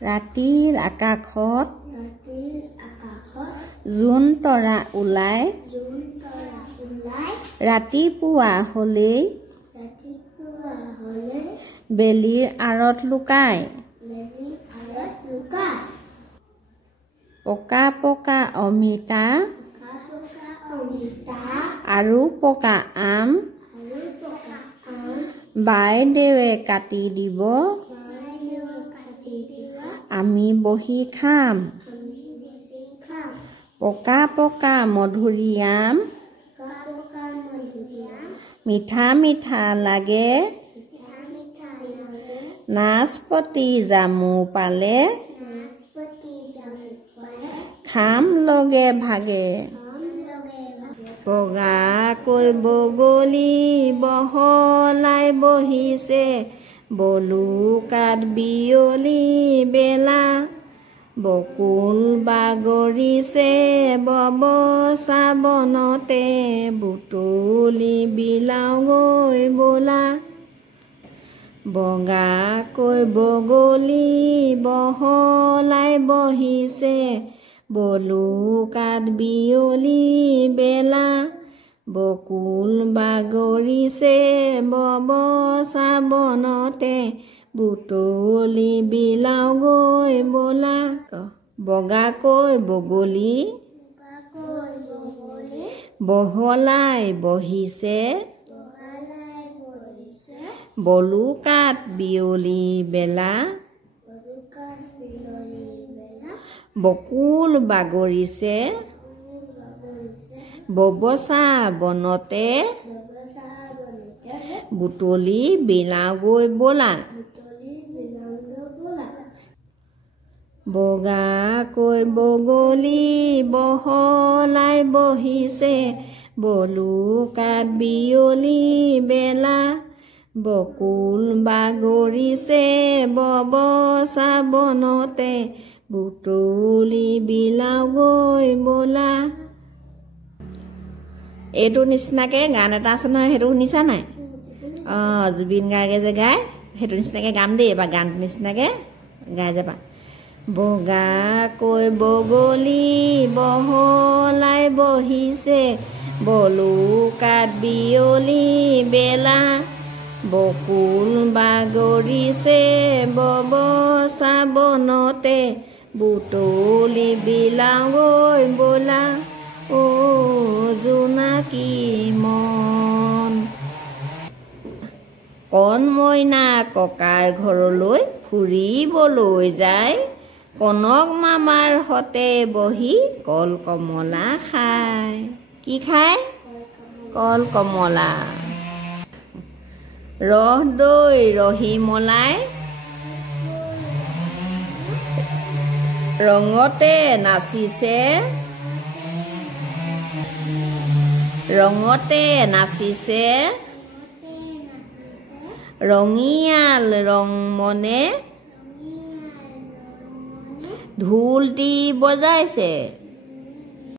ৰাতিৰ আকাশত জোন তৰা ওলাই ৰাতিপুৱা হ'লেই বেলিৰ আঁৰত লুকাই পকা পকা অমিতা আৰু পকা আম বাইদেৱে কাটি দিব আমি বহি খাম পকা পকা মধুৰিআম মিঠা মিঠা লাগে নাচপতি জামু পালে খাম লগে ভাগে বগাকৈ বগলী বহলাই বহিছে বলুকাত বিয়লি বেলা বকুল বাগৰিছে ববচা বনতে বুটলি বিলাওগৈ বোলা বগাকৈ বগলী বহলাই বহিছে বলুকাত বিয়লি বেলা বকুল বাগৰিছে ববচা বনতে বুটলি বিলাওগৈ বোলা বগাকৈ বগলী বহলাই বহিছে বলুকাত বিয়লি বেলা বকুল বাগৰিছে ববচা বনতে বুটলি বিলাওগৈ বোলা বগাকৈ বগলী বহলাই বহিছে বলুকাত বিয়লি বেলা বকুল বাগৰিছে ববচা বনতে বুটলি বিলাওগৈ বোলা এইটো নিচিনাকে গান এটা আছে নহয় সেইটো শুনিছা নাই জুবিন গাৰ্গে যে গায় সেইটো নিচিনাকে গাম দেই এবাৰ গানটো নিচিনাকে গাই যাবা বগাকৈ বগলী বহলাই বহিছে বলুকাত বিয়লি বেলা বকুল বাগৰিছে ববচা বনতে বুটলি বিলাওগৈ বোলা ও জোনাকী মন কণ মইনা ককাৰ ঘৰলৈ ফুৰিবলৈ যায় কনক মামাৰ হতে বহি কল কমলা খায় কি খায় কল কমলা ৰহ দৈ ৰহি মলাই ৰঙতে নাচিছে ৰঙিয়াল ৰং মনে ঢোল দি বজাইছে